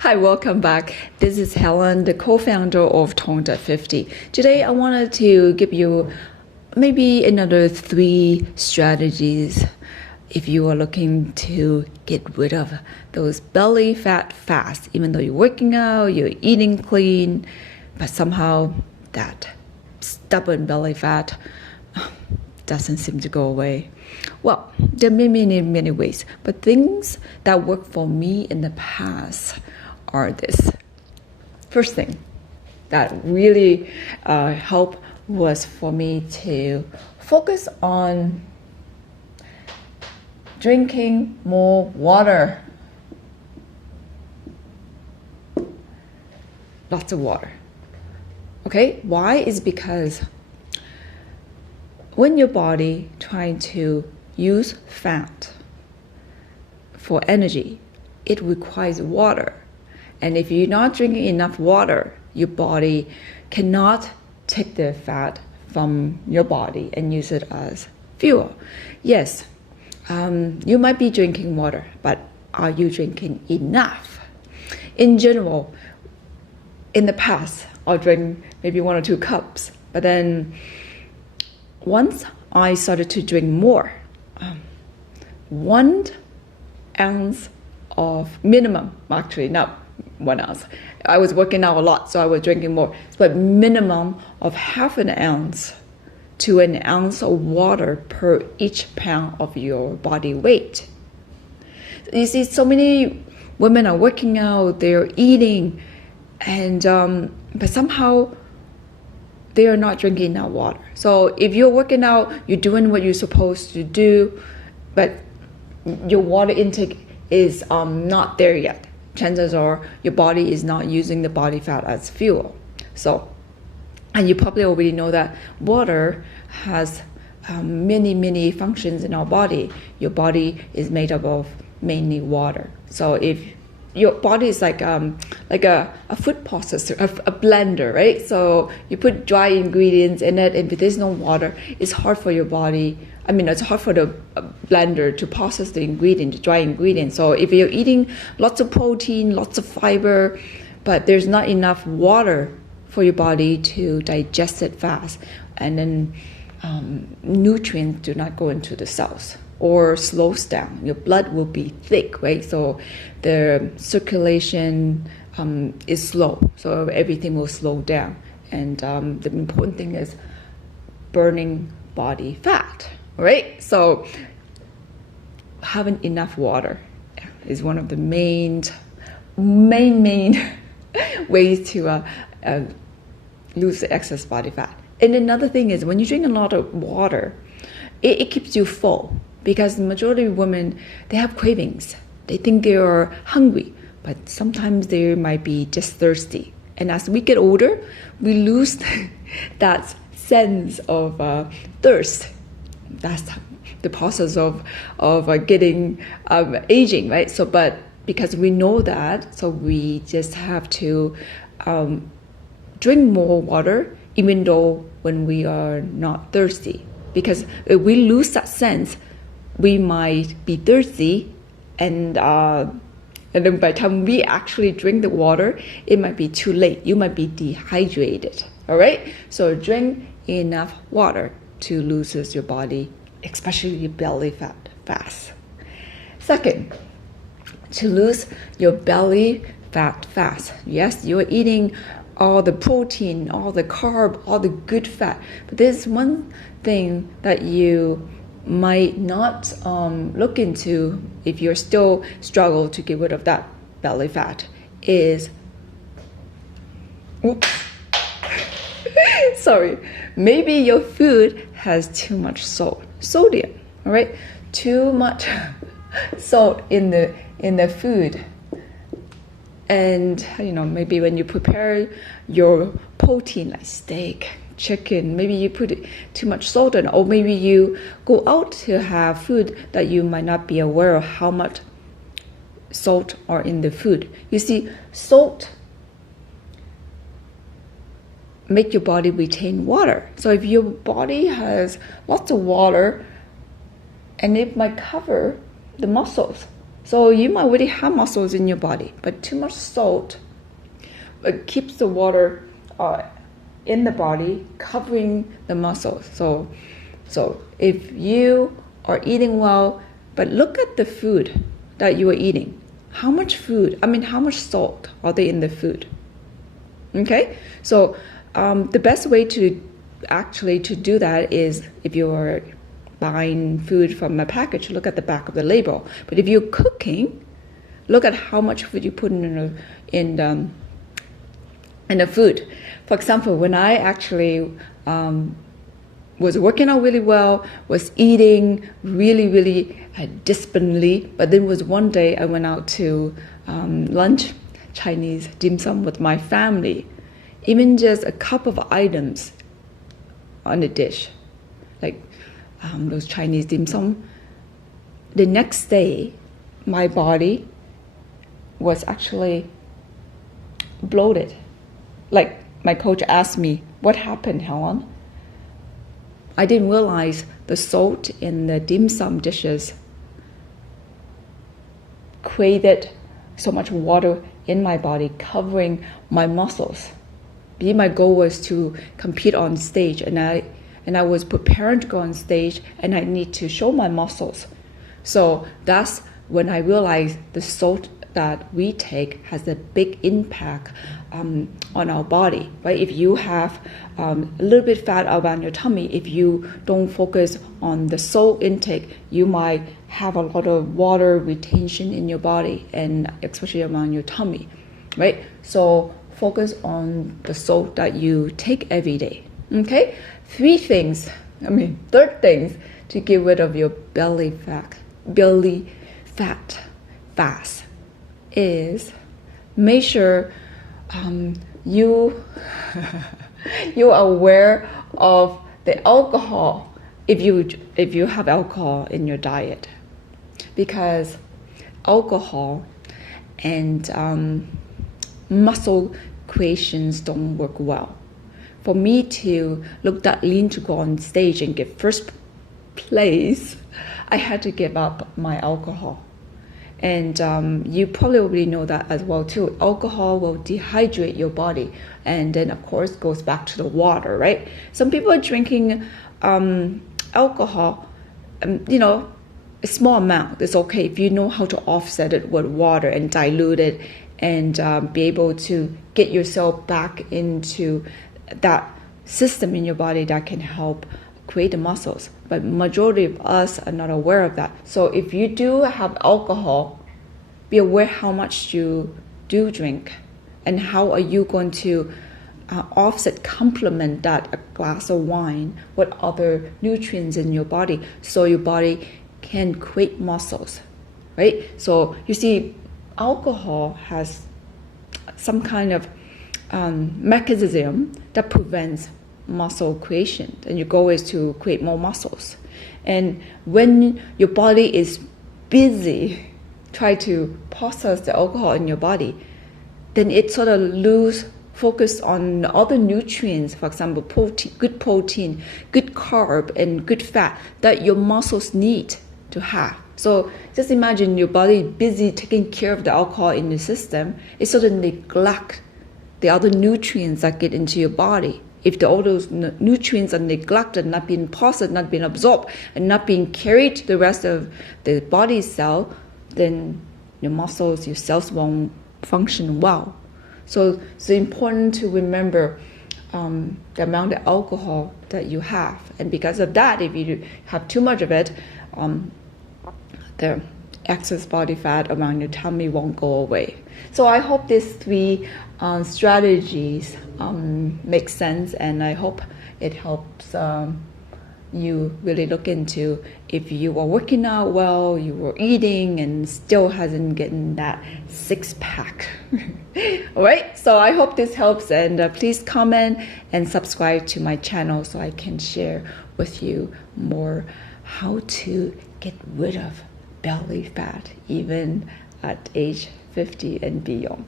Hi, welcome back. This is Helen, the co-founder of Fong 50. Today, I wanted to give you maybe another 3 strategies if you are looking to get rid of those belly fat fast, even though you're working out, you're eating clean, but somehow that stubborn belly fat doesn't seem to go away. Well, there are many ways, but things that worked for me in the past are this. First thing that really helped was for me to focus on drinking more water. Lots of water. Okay, why? Is because when your body trying to use fat for energy, it requires water. And if you're not drinking enough water, your body cannot take the fat from your body and use it as fuel. Yes, you might be drinking water, but are you drinking enough? In general, in the past, I'll drink maybe 1 or 2 cups, but then once I started to drink more, 1 ounce of minimum, actually not 1 ounce. I was working out a lot, so I was drinking more, but minimum of half an ounce to an ounce of water per each pound of your body weight. You see, so many women are working out, they're eating, and but somehow they are not drinking enough water. So if you're working out, you're doing what you're supposed to do, but your water intake is not there yet. Chances are your body is not using the body fat as fuel. So, and you probably already know that water has many functions in our body. Your body is made up of mainly water. So if your body is like a food processor, a blender, right? So you put dry ingredients in it, and if there's no water, it's hard for your body. It's hard for the blender to process the dry ingredients. So if you're eating lots of protein, lots of fiber, but there's not enough water for your body to digest it fast, and then nutrients do not go into the cells, or slows down. Your blood will be thick, right? So the circulation is slow, so everything will slow down. And the important thing is burning body fat, right? So having enough water is one of the main ways to lose the excess body fat. And another thing is, when you drink a lot of water, it keeps you full. Because the majority of women, they have cravings. They think they are hungry, but sometimes they might be just thirsty. And as we get older, we lose that sense of thirst. That's the process of getting aging, right? So, but because we know that, so we just have to drink more water, even though when we are not thirsty. Because if we lose that sense, we might be thirsty, and then by the time we actually drink the water, it might be too late. You might be dehydrated. All right, so drink enough water to lose your body, especially your belly fat, fast. Second, to lose your belly fat fast. Yes, you're eating all the protein, all the carb, all the good fat, but there's one thing that you might not look into if you're still struggle to get rid of that belly fat is, sorry, maybe your food has too much sodium, all right? Too much salt in the food. And maybe when you prepare your protein like steak, chicken, maybe you put too much salt in, or maybe you go out to have food that you might not be aware of how much salt are in the food. You see, salt make your body retain water. So if your body has lots of water, and it might cover the muscles, So you might already have muscles in your body, but too much salt keeps the water in the body covering the muscles. So if you are eating well, but look at the food that you are eating. How much salt are they in the food? Okay, so the best way to do that is, if you're buying food from a package, look at the back of the label. But if you're cooking, look at how much food you put in the food. For example, when I actually was working out really well, was eating really disciplinedly, but then was one day I went out to lunch, Chinese dim sum with my family. Even just a couple of items on the dish, like those Chinese dim sum, the next day my body was actually bloated. Like, my coach asked me, "What happened, Helen?" I didn't realize the salt in the dim sum dishes created so much water in my body, covering my muscles. My goal was to compete on stage, and I was preparing to go on stage, and I need to show my muscles. So that's when I realized the salt that we take has a big impact on our body, right? If you have a little bit fat around your tummy, if you don't focus on the salt intake, you might have a lot of water retention in your body, and especially around your tummy, right? So focus on the salt that you take every day. Okay, third things to get rid of your belly fat fast is make sure you are aware of the alcohol if you have alcohol in your diet, because alcohol and muscle creations don't work well. For me to look that lean to go on stage and get first place, I had to give up my alcohol. And you probably already know that as well too. Alcohol will dehydrate your body, and then of course goes back to the water, right? Some people are drinking alcohol, a small amount. It's okay if you know how to offset it with water and dilute it, and be able to get yourself back into that system in your body that can help create the muscles. But majority of us are not aware of that. So if you do have alcohol, be aware how much you do drink, and how are you going to complement that a glass of wine with other nutrients in your body, so your body can create muscles, right? So you see, alcohol has some kind of mechanism that prevents muscle creation, and your goal is to create more muscles. And when your body is busy try to process the alcohol in your body, then it sort of lose focus on other nutrients, for example, protein, good carb, and good fat that your muscles need to have. So just imagine your body busy taking care of the alcohol in the system, it sort of neglect the other nutrients that get into your body. If all those nutrients are neglected, not being processed, not being absorbed, and not being carried to the rest of the body cell, then your muscles, your cells won't function well. So it's important to remember the amount of alcohol that you have. And because of that, if you have too much of it, the excess body fat around your tummy won't go away. So I hope these three strategies make sense, and I hope it helps you really look into if you are working out well, you were eating, and still hasn't gotten that six-pack. All right, so I hope this helps, and please comment and subscribe to my channel so I can share with you more how to get rid of belly fat even at age 50 and beyond.